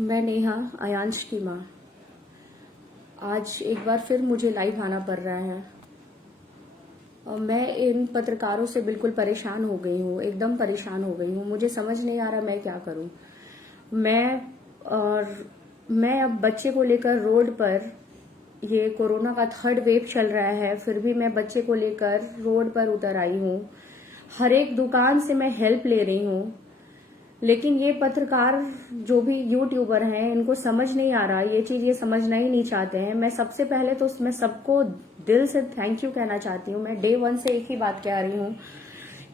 मैं नेहा, आयांश की माँ। आज एक बार फिर मुझे लाइव आना पड़ रहा है और मैं इन पत्रकारों से बिल्कुल परेशान हो गई हूँ, एकदम परेशान हो गई हूँ। मुझे समझ नहीं आ रहा मैं क्या करूँ। मैं अब बच्चे को लेकर रोड पर, ये कोरोना का 3rd वेव चल रहा है, फिर भी मैं बच्चे को लेकर रोड पर उतर आई हूँ। हर एक दुकान से मैं हेल्प ले रही हूँ, लेकिन ये पत्रकार जो भी यूट्यूबर हैं इनको समझ नहीं आ रहा ये चीज, ये समझना ही नहीं चाहते हैं। मैं सबसे पहले तो मैं सबको दिल से थैंक यू कहना चाहती हूँ। मैं डे 1 से एक ही बात कह रही हूँ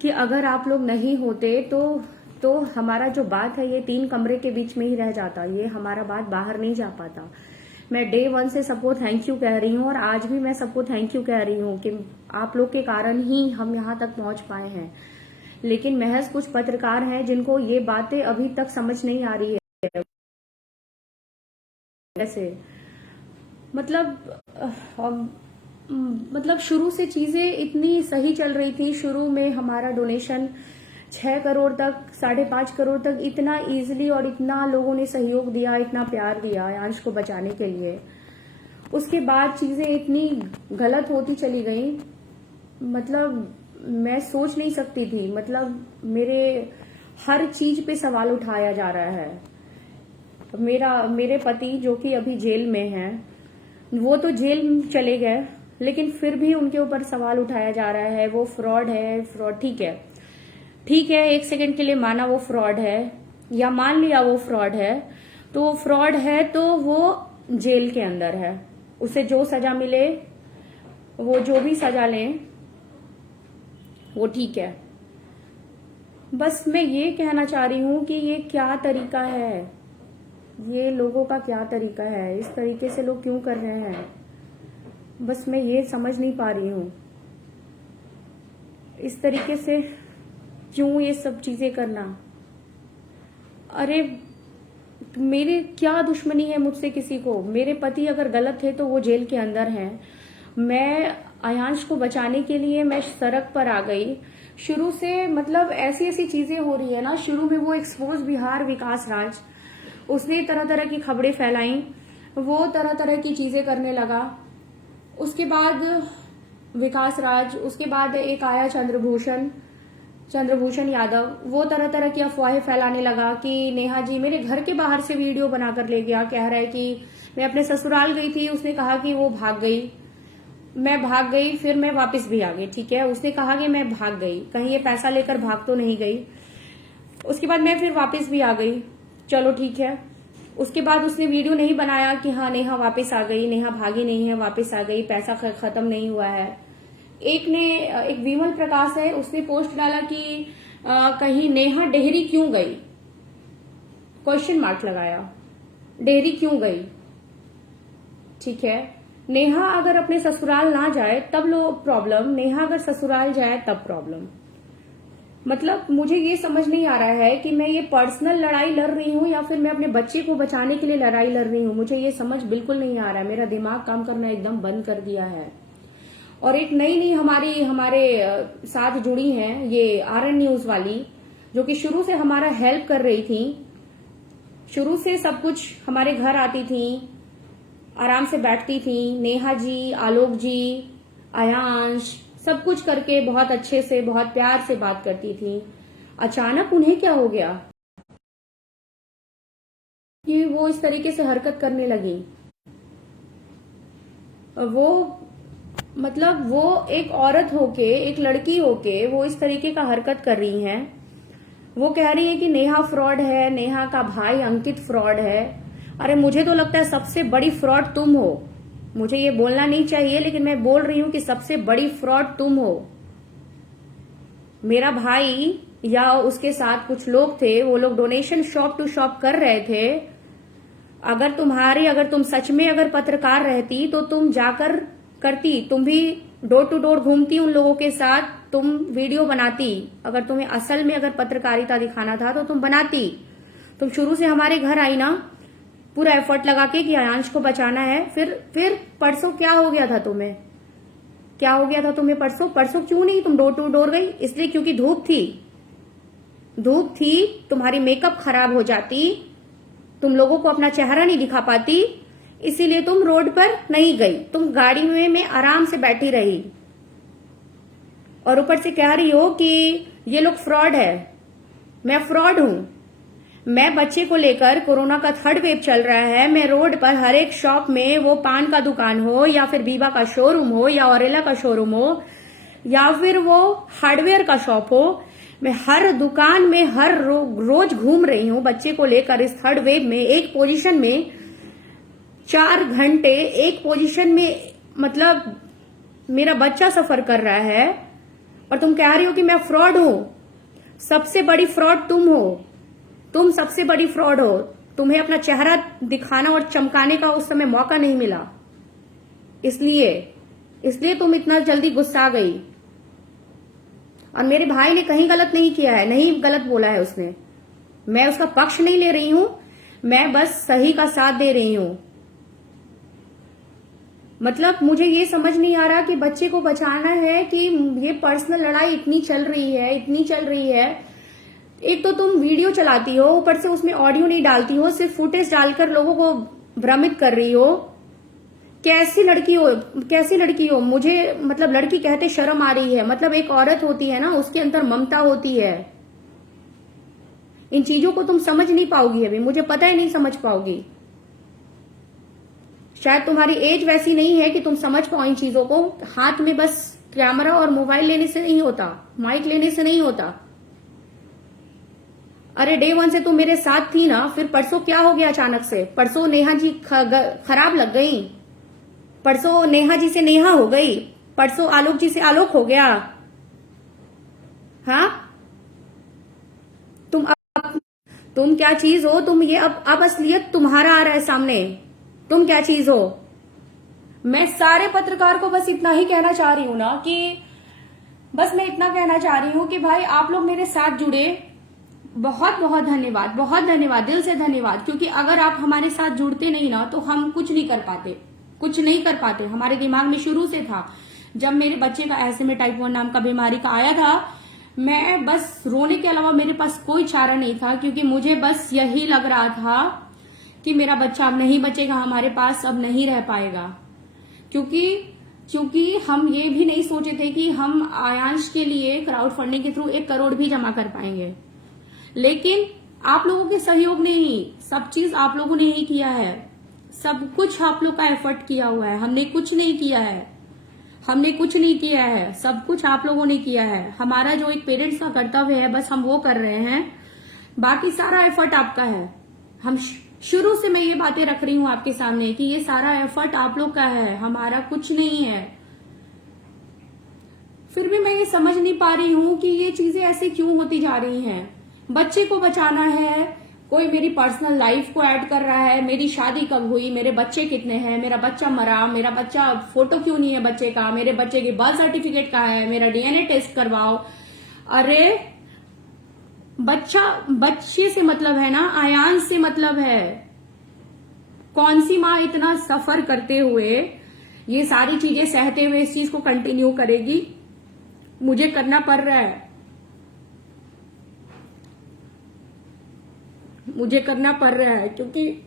कि अगर आप लोग नहीं होते तो हमारा जो बात है ये 3 कमरे के बीच में ही रह जाता, ये हमारा बात बाहर नहीं जा पाता। मैं डे 1 से सबको थैंक यू कह रही हूँ और आज भी मैं सबको थैंक यू कह रही हूँ कि आप लोग के कारण ही हम यहाँ तक पहुंच पाए हैं। लेकिन महज कुछ पत्रकार हैं जिनको ये बातें अभी तक समझ नहीं आ रही है। ऐसे मतलब शुरू से चीजें इतनी सही चल रही थी। शुरू में हमारा डोनेशन 6 करोड़ तक, 5.5 करोड़ तक इतना इजीली और इतना लोगों ने सहयोग दिया, इतना प्यार दिया आयांश को बचाने के लिए। उसके बाद चीजें इतनी गलत होती चली गई, मतलब मैं सोच नहीं सकती थी। मतलब मेरे हर चीज पे सवाल उठाया जा रहा है। मेरे पति जो कि अभी जेल में हैं, वो तो जेल चले गए, लेकिन फिर भी उनके ऊपर सवाल उठाया जा रहा है वो फ्रॉड है। फ्रॉड ठीक है, 1 सेकंड के लिए माना वो फ्रॉड है, या मान लिया वो फ्रॉड है, तो वो फ्रॉड है तो वो जेल के अंदर है। उसे जो सजा मिले, वो जो भी सजा लें, वो ठीक है। बस मैं ये कहना चाह रही हूँ कि ये क्या तरीका है, ये लोगों का क्या तरीका है, इस तरीके से लोग क्यों कर रहे हैं। बस मैं ये समझ नहीं पा रही हूँ, इस तरीके से क्यों ये सब चीजें करना। अरे मेरे क्या दुश्मनी है मुझसे किसी को। मेरे पति अगर गलत थे तो वो जेल के अंदर हैं। मैं आयांश को बचाने के लिए मैं सड़क पर आ गई। शुरू से मतलब ऐसी ऐसी चीजें हो रही है ना। शुरू में वो एक्सपोज बिहार विकास राज, उसने तरह तरह की खबरें फैलाई, वो तरह तरह की चीजें करने लगा। उसके बाद विकास राज, उसके बाद एक आया चंद्रभूषण यादव, वो तरह तरह की अफवाहें फैलाने लगा कि नेहा जी मेरे घर के बाहर से वीडियो बनाकर ले गया, कह रहा है कि मैं अपने ससुराल गई थी, उसने कहा कि वो भाग गई, मैं भाग गई, फिर मैं वापस भी आ गई। ठीक है, उसने कहा कि मैं भाग गई, कहीं ये पैसा लेकर भाग तो नहीं गई। उसके बाद मैं फिर वापस भी आ गई, चलो ठीक है। उसके बाद उसने वीडियो नहीं बनाया कि हाँ नेहा वापस आ गई, नेहा भागी नहीं है, वापस आ गई, पैसा खत्म नहीं हुआ है। एक विमल प्रकाश है, उसने पोस्ट डाला कि कहीं नेहा डेहरी क्यों गई, क्वेश्चन मार्क लगाया, डेहरी क्यों गई। ठीक है, नेहा अगर अपने ससुराल ना जाए तब लो प्रॉब्लम, नेहा अगर ससुराल जाए तब प्रॉब्लम। मतलब मुझे ये समझ नहीं आ रहा है कि मैं ये पर्सनल लड़ाई लड़ रही हूँ या फिर मैं अपने बच्चे को बचाने के लिए लड़ाई लड़ रही हूँ। मुझे ये समझ बिल्कुल नहीं आ रहा है, मेरा दिमाग काम करना एकदम बंद कर दिया है। और एक नई हमारे साथ जुड़ी हैं ये RN न्यूज वाली, जो कि शुरू से हमारा हेल्प कर रही थी, शुरू से सब कुछ हमारे घर आती थी, आराम से बैठती थी। नेहा जी, आलोक जी, आयांश, सब कुछ करके बहुत अच्छे से, बहुत प्यार से बात करती थी। अचानक उन्हें क्या हो गया कि वो इस तरीके से हरकत करने लगी। वो एक औरत होके, एक लड़की होके वो इस तरीके का हरकत कर रही हैं। वो कह रही है कि नेहा फ्रॉड है, नेहा का भाई अंकित फ्रॉड है। अरे मुझे तो लगता है सबसे बड़ी फ्रॉड तुम हो। मुझे ये बोलना नहीं चाहिए, लेकिन मैं बोल रही हूं कि सबसे बड़ी फ्रॉड तुम हो। मेरा भाई या उसके साथ कुछ लोग थे, वो लोग डोनेशन शॉप टू शॉप कर रहे थे। अगर तुम सच में अगर पत्रकार रहती तो तुम जाकर करती, तुम भी डोर टू डोर घूमती उन लोगों के साथ, तुम वीडियो बनाती। अगर तुम्हें असल में अगर पत्रकारिता दिखाना था तो तुम बनाती। तुम शुरू से हमारे घर आई ना, पूरा एफर्ट लगा के कि आयांश को बचाना है। फिर परसों क्या हो गया था तुम्हें, क्या हो गया था तुम्हें परसों क्यों नहीं तुम डोर टू डोर गई? इसलिए क्योंकि धूप थी, तुम्हारी मेकअप खराब हो जाती, तुम लोगों को अपना चेहरा नहीं दिखा पाती, इसीलिए तुम रोड पर नहीं गई, तुम गाड़ी में आराम से बैठी रही और ऊपर से कह रही हो कि ये लोग फ्रॉड है। मैं फ्रॉड हूं? मैं बच्चे को लेकर, कोरोना का 3rd वेव चल रहा है, मैं रोड पर हर एक शॉप में, वो पान का दुकान हो या फिर बीबा का शोरूम हो या ऑरेला का शोरूम हो या फिर वो हार्डवेयर का शॉप हो, मैं हर दुकान में हर रोज घूम रही हूं बच्चे को लेकर। इस 3rd वेव में एक पोजीशन में 4 घंटे एक पोजीशन में, मतलब मेरा बच्चा सफर कर रहा है और तुम कह रही हो कि मैं फ्रॉड हूं। सबसे बड़ी फ्रॉड तुम हो, तुम सबसे बड़ी फ्रॉड हो। तुम्हें अपना चेहरा दिखाना और चमकाने का उस समय मौका नहीं मिला, इसलिए तुम इतना जल्दी गुस्सा गई। और मेरे भाई ने कहीं गलत नहीं किया है, नहीं गलत बोला है उसने। मैं उसका पक्ष नहीं ले रही हूं, मैं बस सही का साथ दे रही हूं। मतलब मुझे ये समझ नहीं आ रहा कि बच्चे को बचाना है कि ये पर्सनल लड़ाई इतनी चल रही है। एक तो तुम वीडियो चलाती हो, ऊपर से उसमें ऑडियो नहीं डालती हो, सिर्फ फुटेज डालकर लोगों को भ्रमित कर रही हो। कैसी लड़की हो? मुझे मतलब लड़की कहते शर्म आ रही है। मतलब एक औरत होती है ना, उसके अंदर ममता होती है। इन चीजों को तुम समझ नहीं पाओगी, अभी मुझे पता है नहीं समझ पाओगी। शायद तुम्हारी एज वैसी नहीं है कि तुम समझ पाओ इन चीजों को। हाथ में बस कैमरा और मोबाइल लेने से नहीं होता, माइक लेने से नहीं होता। अरे डे 1 से तुम मेरे साथ थी ना, फिर परसों क्या हो गया अचानक से? परसों नेहा जी खराब लग गई, परसों नेहा जी से नेहा हो गई, परसों आलोक जी से आलोक हो गया। हाँ, तुम क्या चीज हो? तुम ये अब असलियत तुम्हारा आ रहा है सामने। तुम क्या चीज हो? मैं सारे पत्रकार को बस इतना ही कहना चाह रही हूं ना कि बस मैं इतना कहना चाह रही हूं कि भाई आप लोग मेरे साथ जुड़े, बहुत बहुत धन्यवाद, बहुत धन्यवाद, दिल से धन्यवाद। क्योंकि अगर आप हमारे साथ जुड़ते नहीं ना तो हम कुछ नहीं कर पाते। हमारे दिमाग में शुरू से था, जब मेरे बच्चे का ऐसे में टाइप 1 नाम का बीमारी का आया था, मैं बस रोने के अलावा मेरे पास कोई चारा नहीं था। क्योंकि मुझे बस यही लग रहा था कि मेरा बच्चा अब नहीं बचेगा हमारे पास, अब नहीं रह पाएगा। क्योंकि हम ये भी नहीं सोचे थे कि हम आयांश के लिए क्राउड फंडिंग के थ्रू 1 करोड़ भी जमा कर पाएंगे। लेकिन आप लोगों के सहयोग ने ही, सब चीज आप लोगों ने ही किया है, सब कुछ आप लोग का एफर्ट किया हुआ है। हमने कुछ नहीं किया है, सब कुछ आप लोगों ने किया है। हमारा जो एक पेरेंट्स का कर्तव्य है बस हम वो कर रहे हैं, बाकी सारा एफर्ट आपका है। हम शुरू से मैं ये बातें रख रही हूं आपके सामने कि ये सारा एफर्ट आप लोग का है, हमारा कुछ नहीं है। फिर भी मैं ये समझ नहीं पा रही हूं कि ये चीजें ऐसे क्यों होती जा रही हैं। बच्चे को बचाना है, कोई मेरी पर्सनल लाइफ को ऐड कर रहा है, मेरी शादी कब हुई, मेरे बच्चे कितने हैं, मेरा बच्चा मरा, मेरा बच्चा फोटो क्यों नहीं है बच्चे का, मेरे बच्चे की बर्थ सर्टिफिकेट कहाँ है, मेरा डीएनए टेस्ट करवाओ। अरे बच्चे से मतलब है ना, आयांश से मतलब है। कौन सी माँ इतना सफर करते हुए, ये सारी चीजें सहते हुए इस चीज को कंटिन्यू करेगी? मुझे करना पड़ रहा है, क्योंकि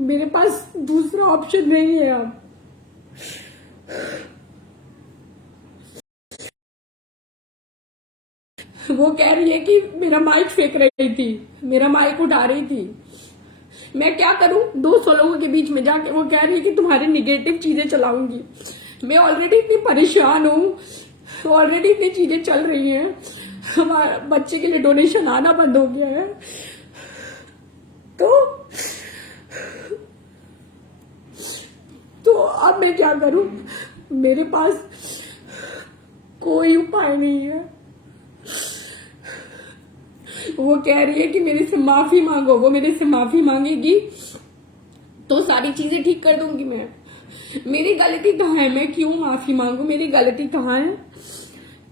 मेरे पास दूसरा ऑप्शन नहीं है अब। वो कह रही है कि मेरा माइक फेंक रही थी, मेरा माइक उठा रही थी। मैं क्या करूं 200 लोगों के बीच में जाके? वो कह रही है कि तुम्हारी निगेटिव चीजें चलाऊंगी। मैं ऑलरेडी इतनी परेशान हूं, ऑलरेडी इतनी चीजें चल रही हैं, हमारे बच्चे के लिए डोनेशन आना बंद हो गया है। तो अब मैं क्या करूं? मेरे पास कोई उपाय नहीं है। वो कह रही है कि मेरे से माफी मांगो, वो मेरे से माफी मांगेगी तो सारी चीजें ठीक कर दूंगी मैं। मेरी गलती कहाँ है? मैं क्यों माफी मांगू? मेरी गलती कहाँ है?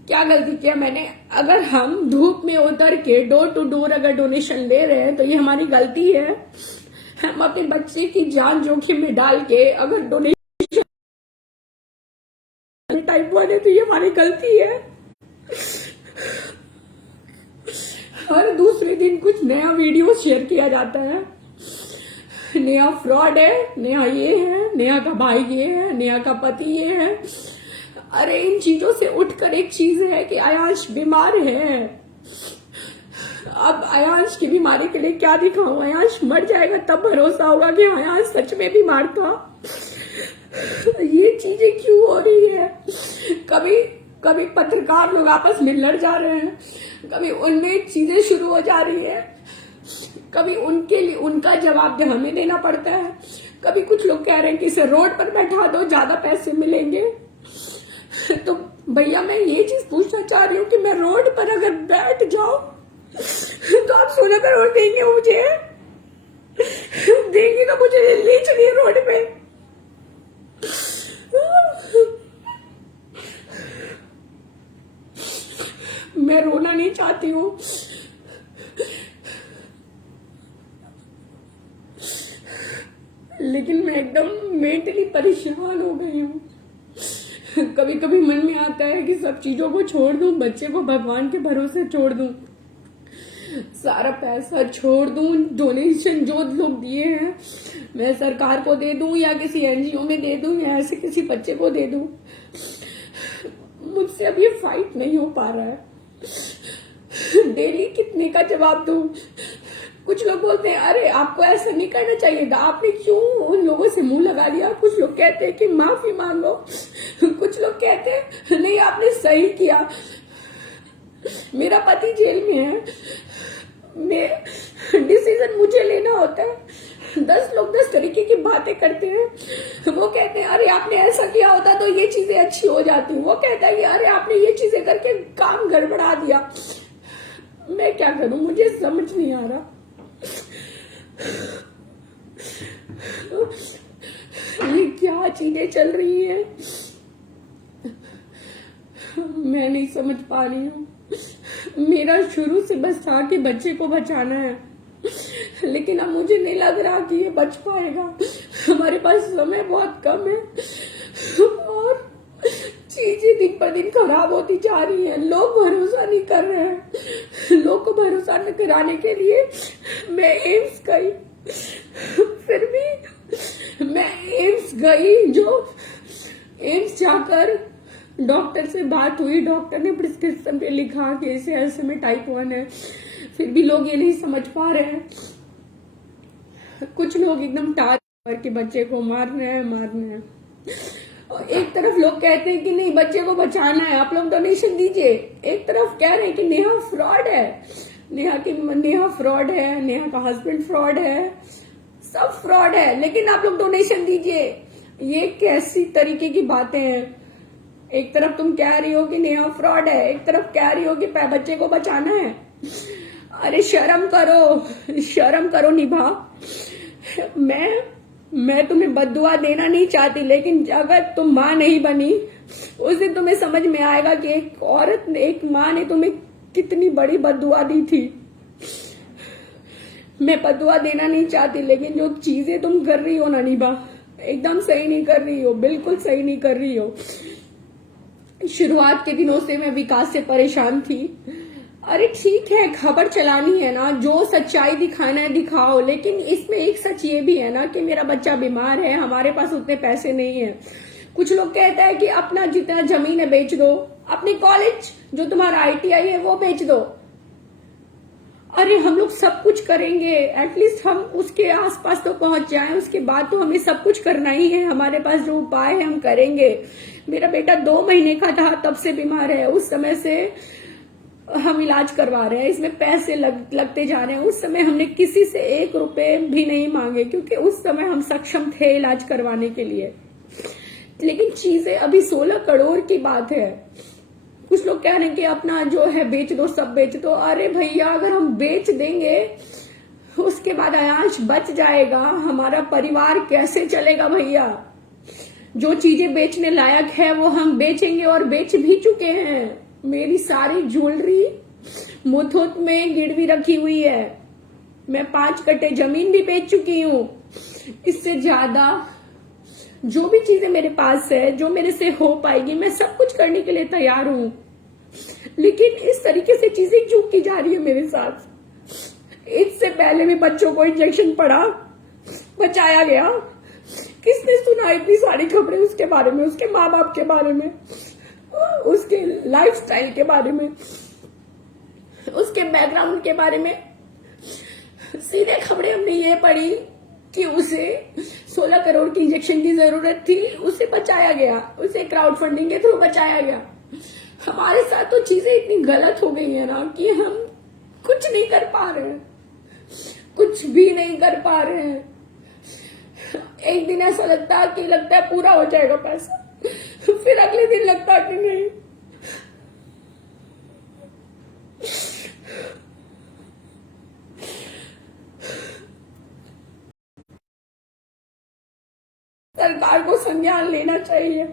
क्या गलती किया मैंने? अगर हम धूप में उतर के डोर टू डोर अगर डोनेशन ले रहे हैं तो ये हमारी गलती है। हम अपने बच्चे की जान जोखिम में डाल के अगर डोनेशन टाइप 1 है तो ये हमारी गलती है। हर दूसरे दिन कुछ नया वीडियो शेयर किया जाता है, नेहा फ्रॉड है, नेहा ये है, नेहा का भाई ये है, नेहा का पति ये है। अरे इन चीजों से उठकर एक चीज है कि आयांश बीमार है। अब आयांश की बीमारी के लिए क्या दिखाऊं? आयांश मर जाएगा तब भरोसा होगा कि आयांश सच में बीमार था। ये चीजें क्यों हो रही है? कभी कभी पत्रकार लोग आपस में लड़ जा रहे हैं, कभी उनमें चीजें शुरू हो जा रही है, कभी उनके लिए उनका जवाब हमें देना पड़ता है। कभी कुछ लोग कह रहे हैं कि इसे रोड पर बैठा दो, ज्यादा पैसे मिलेंगे। तो भैया मैं ये चीज पूछना चाह रही हूँ कि मैं रोड पर अगर बैठ जाऊं तो आप 16 करोड़ देंगे मुझे? देंगे तो मुझे ले चलिए रोड पे। मैं रोना नहीं चाहती हूँ, लेकिन मैं एकदम मेंटली परेशान हो गई हूँ। कभी कभी मन में आता है कि सब चीजों को छोड़ दूं, बच्चे को भगवान के भरोसे छोड़ दूं, सारा पैसा छोड़ दूं, डोनेशन जो लोग दिए हैं मैं सरकार को दे दूं या किसी एनजीओ में दे दूं या ऐसे किसी बच्चे को दे दूं। मुझसे अब ये फाइट नहीं हो पा रहा है। डेली कितने का जवाब दूं? कुछ लोग बोलते हैं अरे आपको ऐसा नहीं करना चाहिए था, आपने क्यों उन लोगों से मुंह लगा लिया। कुछ लोग कहते हैं कि माफी मांगो, कुछ लोग कहते हैं नहीं आपने सही किया। मेरा पति जेल में है, डिसीजन मुझे लेना होता है। 10 लोग 10 तरीके की बातें करते हैं। वो कहते हैं अरे आपने ऐसा किया होता तो ये चीजें अच्छी हो जाती। वो कहता है कि अरे आपने ये चीजें करके काम गड़बड़ा दिया। मैं क्या करूं, मुझे समझ नहीं आ रहा। ये क्या चीजें चल रही हैं मैं नहीं समझ पा रही हूँ। मेरा शुरू से बस था कि बच्चे को बचाना है, लेकिन अब मुझे नहीं लग रहा कि ये बच पाएगा। हमारे पास समय बहुत कम है और चीजें दिन पर दिन खराब होती जा रही हैं। लोग भरोसा नहीं कर रहे हैं। लोग को भरोसा न कराने के लिए मैं एम्स गई, फिर भी मैं एम्स गई। जो एम्स जाकर डॉक्टर से बात हुई, डॉक्टर ने प्रिस्क्रिप्शन पे लिखा कि इसे ऐसे में टाइप 1 है। फिर भी लोग ये नहीं समझ पा रहे हैं। कुछ लोग एकदम टार के बच्चे को मार रहे हैं। और एक तरफ लोग कहते हैं कि नहीं बच्चे को बचाना है, आप लोग डोनेशन दीजिए। एक तरफ कह रहे हैं कि नेहा फ्रॉड है, नेहा फ्रॉड है, नेहा का हस्बैंड फ्रॉड है, सब फ्रॉड है, लेकिन आप लोग डोनेशन दीजिए। ये कैसी तरीके की बातें हैं? एक तरफ तुम कह रही हो कि नेहा फ्रॉड है, एक तरफ कह रही हो कि बच्चे को बचाना है। अरे शर्म करो निभा। मैं तुम्हें बद्दुआ देना नहीं चाहती, लेकिन अगर तुम माँ नहीं बनी उस दिन तुम्हें समझ में आएगा कि एक औरत, एक माँ ने तुम्हें कितनी बड़ी बद्दुआ दी थी। मैं बद्दुआ देना नहीं चाहती, लेकिन जो चीजें तुम कर रही हो ना निभा, एकदम सही नहीं कर रही हो, बिल्कुल सही नहीं कर रही हो। शुरुआत के दिनों से मैं विकास से परेशान थी। अरे ठीक है, खबर चलानी है ना, जो सच्चाई दिखाना है दिखाओ, लेकिन इसमें एक सच ये भी है ना कि मेरा बच्चा बीमार है, हमारे पास उतने पैसे नहीं है। कुछ लोग कहता है कि अपना जितना जमीन है बेच दो, अपने कॉलेज जो तुम्हारा ITI है वो बेच दो। अरे हम लोग सब कुछ करेंगे, एटलीस्ट हम उसके आसपास तो पहुंच जाएं, उसके बाद तो हमें सब कुछ करना ही है। हमारे पास जो उपाय है हम करेंगे। मेरा बेटा 2 महीने का था तब से बीमार है, उस समय से हम इलाज करवा रहे हैं, इसमें पैसे लगते जा रहे हैं। उस समय हमने किसी से 1 रुपए भी नहीं मांगे, क्योंकि उस समय हम सक्षम थे इलाज करवाने के लिए। लेकिन चीजें अभी 16 करोड़ की बात है। कुछ लोग कह रहे हैं कि अपना जो है बेच दो, सब बेच दो। अरे भैया, अगर हम बेच देंगे उसके बाद आयांश बच जाएगा, हमारा परिवार कैसे चलेगा भैया? जो चीजें बेचने लायक है वो हम बेचेंगे और बेच भी चुके हैं। मेरी सारी ज्वेलरी मुथूट में गिरवी रखी हुई है। मैं 5 कट्टे जमीन भी बेच चुकी हूँ। इससे ज्यादा जो भी चीजें मेरे पास है, जो मेरे से हो पाएगी, मैं सब कुछ करने के लिए तैयार हूँ। लेकिन इस तरीके से चीजें क्यों की जा रही है मेरे साथ? इससे पहले भी बच्चों को इंजेक्शन पड़ा, बचाया गया। किसने सुना इतनी सारी खबरें उसके बारे में, उसके माँ बाप के बारे में, उसके लाइफस्टाइल के बारे में, उसके बैकग्राउंड के बारे में। सीधे खबरें हमने ये पढ़ी कि उसे 16 करोड़ की इंजेक्शन की जरूरत थी, उसे बचाया गया, उसे क्राउड फंडिंग के थ्रू बचाया गया। हमारे साथ तो चीजें इतनी गलत हो गई है ना कि हम कुछ नहीं कर पा रहे हैं, कुछ भी नहीं कर पा रहे हैं। एक दिन ऐसा लगता है पूरा हो जाएगा पैसा, फिर अगले दिन लगता है कि नहीं। सरकार को संज्ञान लेना चाहिए।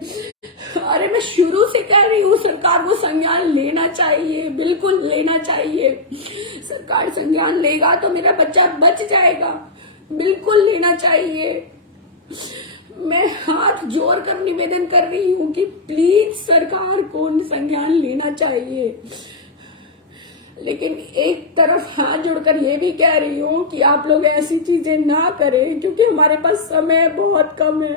अरे मैं शुरू से कह रही हूँ, सरकार को संज्ञान लेना चाहिए, बिल्कुल लेना चाहिए। सरकार संज्ञान लेगा तो मेरा बच्चा बच जाएगा, बिल्कुल लेना चाहिए। मैं हाथ जोड़कर निवेदन कर रही हूँ कि प्लीज सरकार को संज्ञान लेना चाहिए। लेकिन एक तरफ हाथ जोड़कर ये भी कह रही हूँ कि आप लोग ऐसी चीजें ना करें, क्योंकि हमारे पास समय बहुत कम है।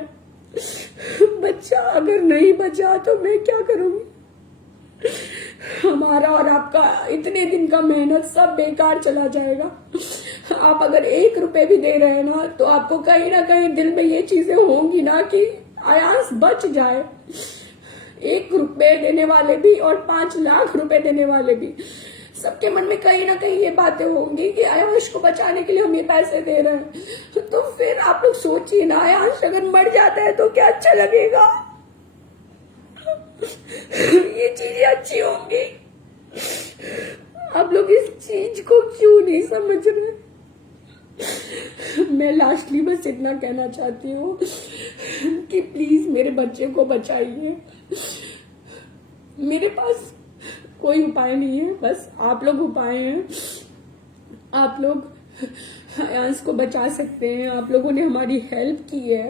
बच्चा अगर नहीं बचा तो मैं क्या करूंगी? हमारा और आपका इतने दिन का मेहनत सब बेकार चला जाएगा। आप अगर 1 रुपए भी दे रहे हैं ना, तो आपको कहीं ना कहीं दिल में ये चीजें होंगी ना कि आयांश बच जाए। 1 रुपए देने वाले भी और 5 लाख रुपए देने वाले भी, सबके मन में कहीं ना कहीं ये बातें होंगी कि आयांश को बचाने के लिए हम ये पैसे दे रहे हैं। तो फिर आप लोग सोचिए ना, आयांश अगर मर जाता है तो क्या अच्छा लगेगा? ये चीजें अच्छी होंगी। आप लोग इस चीज को क्यों नहीं समझ रहे? मैं लास्टली बस इतना कहना चाहती हूँ कि प्लीज मेरे बच्चे को बचाइए। मेरे पास कोई उपाय नहीं है, बस आप लोग उपाय हैं। आप लोग आयांश को बचा सकते हैं, आप लोगों ने हमारी हेल्प की है,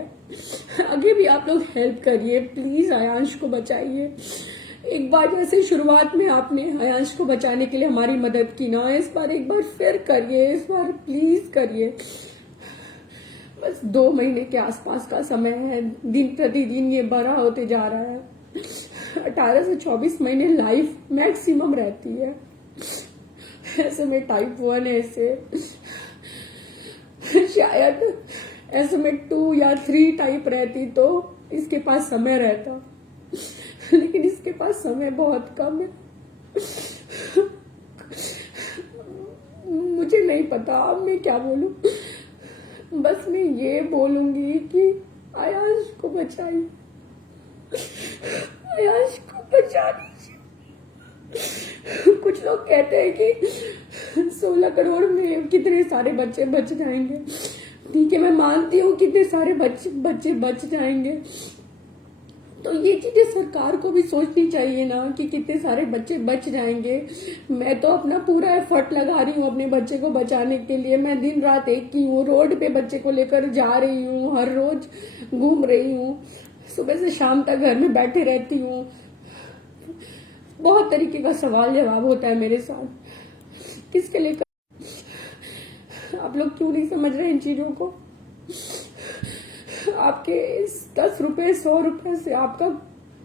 आगे भी आप लोग हेल्प करिए। प्लीज आयांश को बचाइए। एक बार जैसे शुरुआत में आपने आयांश को बचाने के लिए हमारी मदद की ना, इस बार एक बार फिर करिए, इस बार प्लीज करिए। बस 2 महीने के आसपास का समय है, दिन प्रतिदिन ये बड़ा होते जा रहा है। 18 से 24 महीने लाइफ मैक्सिमम रहती है। ऐसे में टाइप 1 ऐसे शायद ऐसे में 2 या 3 टाइप रहती तो इसके पास समय रहता, लेकिन इसके पास समय बहुत कम है। मुझे नहीं पता अब मैं क्या बोलूं, बस मैं ये बोलूंगी कि आयांश को बचाइए, आयांश को बचा दीजिए। कुछ लोग कहते हैं कि 16 करोड़ में कितने सारे बच्चे बच जाएंगे। ठीक है, मैं मानती हूँ कितने सारे बच्चे बच जाएंगे, तो ये चीजें सरकार को भी सोचनी चाहिए ना कि कितने सारे बच्चे बच जाएंगे। मैं तो अपना पूरा एफर्ट लगा रही हूँ अपने बच्चे को बचाने के लिए। मैं दिन रात एक की हूँ, रोड पे बच्चे को लेकर जा रही हूँ, हर रोज घूम रही हूँ, सुबह से शाम तक घर में बैठे रहती हूँ। बहुत तरीके का सवाल जवाब होता है मेरे साथ, किसके लिए आप लोग क्यों नहीं समझ रहे इन चीजों को? आपके 10 रुपए 100 रुपए से आपका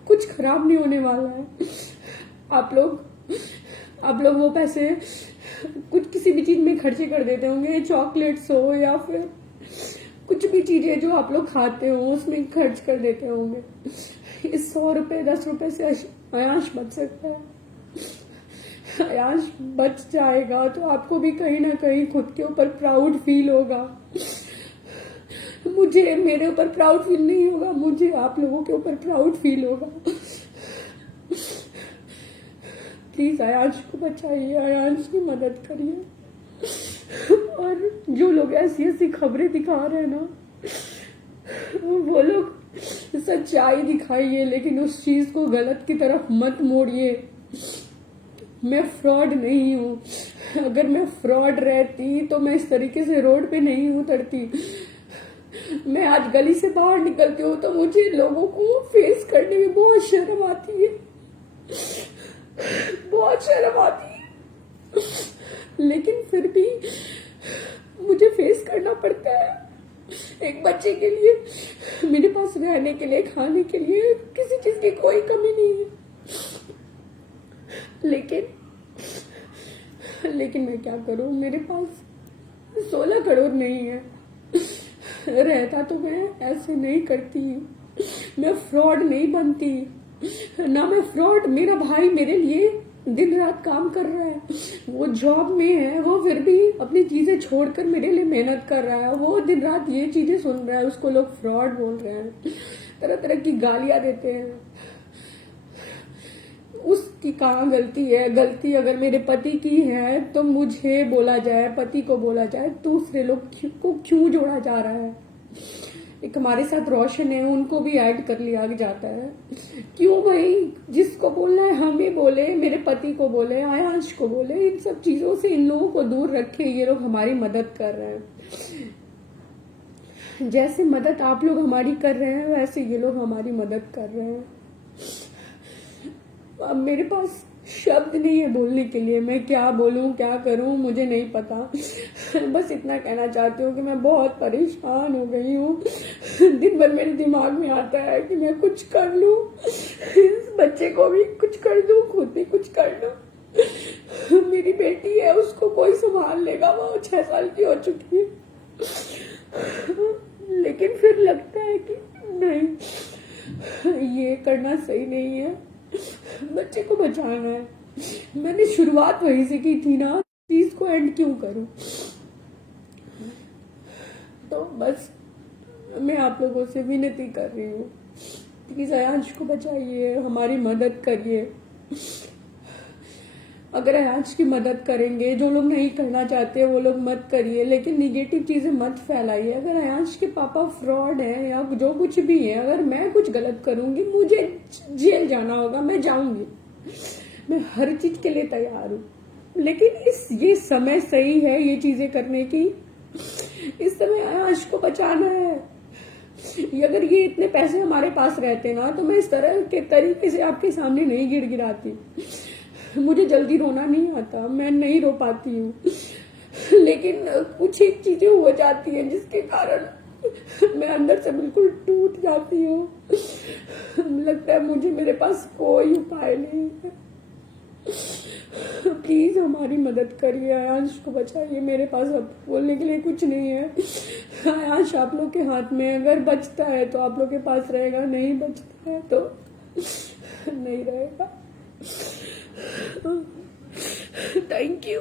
कुछ खराब नहीं होने वाला है। आप लोग वो पैसे कुछ किसी भी चीज में खर्चे कर देते होंगे, चॉकलेट्स हो या फिर कुछ भी चीजें जो आप लोग खाते हो उसमें खर्च कर देते होंगे। इस 100 रुपए 10 रुपए से आयांश बच सकता है। आयांश बच जाएगा तो आपको भी कहीं ना कहीं खुद के ऊपर प्राउड फील होगा। मुझे मेरे ऊपर प्राउड फील नहीं होगा, मुझे आप लोगों के ऊपर प्राउड फील होगा। प्लीज आयांश को बचाइए, आयांश की मदद करिए। और जो लोग ऐसी ऐसी खबरें दिखा रहे हैं ना, वो लोग सच्चाई दिखाइए, लेकिन उस चीज को गलत की तरफ मत मोड़िए। मैं फ्रॉड नहीं हूँ। अगर मैं फ्रॉड रहती तो मैं इस तरीके से रोड पे नहीं उतरती। मैं आज गली से बाहर निकलती हूँ तो मुझे लोगों को फेस करने में बहुत शर्म आती है, बहुत शर्म आती है, लेकिन फिर भी मुझे फेस करना पड़ता है। एक बच्चे के लिए मेरे पास रहने के लिए, खाने के लिए किसी चीज की कोई कमी नहीं है। लेकिन मैं क्या करूं, मेरे पास 16 करोड़ नहीं है। रहता तो मैं ऐसे नहीं करती, मैं फ्रॉड नहीं बनती ना, मैं फ्रॉड। मेरा भाई मेरे लिए दिन रात काम कर रहा है, वो जॉब में है, वो फिर भी अपनी चीजें छोड़कर मेरे लिए मेहनत कर रहा है। वो दिन रात ये चीजें सुन रहा है, उसको लोग फ्रॉड बोल रहे हैं, तरह तरह की गालियां देते हैं। उसकी कहाँ गलती है? गलती अगर मेरे पति की है तो मुझे बोला जाए, पति को बोला जाए, दूसरे लोग को क्यों जोड़ा जा रहा है? एक हमारे साथ रोशन है, उनको भी ऐड कर लिया जाता है। क्यों भाई? जिसको बोलना है हम ही बोले, मेरे पति को बोले, आयांश को बोले। इन सब चीजों से इन लोगों को दूर रखे। ये लोग हमारी मदद कर रहे हैं, जैसे मदद आप लोग हमारी कर रहे हैं वैसे ये लोग हमारी मदद कर रहे हैं। अब मेरे पास शब्द नहीं है बोलने के लिए, मैं क्या बोलूं, क्या करूं, मुझे नहीं पता। बस इतना कहना चाहती हूँ कि मैं बहुत परेशान हो गई हूँ। दिन भर मेरे दिमाग में आता है कि मैं कुछ कर लूं, इस बच्चे को भी कुछ कर दूं, खुद भी कुछ कर दूं। मेरी बेटी है, उसको कोई संभाल लेगा, वो 6 साल की हो चुकी है। लेकिन फिर लगता है कि नहीं, ये करना सही नहीं है, बच्चे को बचाना है। मैंने शुरुआत वहीं से की थी ना, चीज को एंड क्यों करूं? तो बस मैं आप लोगों से विनती कर रही हूँ, प्लीज आयांश को बचाइए, हमारी मदद करिए। अगर आयांश की मदद करेंगे, जो लोग नहीं करना चाहते वो लोग मत करिए, लेकिन निगेटिव चीजें मत फैलाइए। अगर आयांश के पापा फ्रॉड है या जो कुछ भी है, अगर मैं कुछ गलत करूंगी, मुझे जेल जाना होगा, मैं जाऊंगी, मैं हर चीज के लिए तैयार हूँ। लेकिन ये समय सही है ये चीजें करने की। इस समय आयांश को बचाना है। अगर ये इतने पैसे हमारे पास रहते ना, तो मैं इस तरह के तरीके से आपके सामने नहीं गिड़गिड़ाती। मुझे जल्दी रोना नहीं आता, मैं नहीं रो पाती हूँ, लेकिन कुछ एक चीजें हो जाती हैं जिसके कारण मैं अंदर से बिल्कुल टूट जाती हूँ। लगता है मुझे, मेरे पास कोई उपाय नहीं है। प्लीज हमारी मदद करिए, आयांश को बचाइए। मेरे पास अब बोलने के लिए कुछ नहीं है। आयांश आप लोग के हाथ में, अगर बचता है तो आप लोग के पास रहेगा, नहीं बचता है तो नहीं रहेगा। Thank you.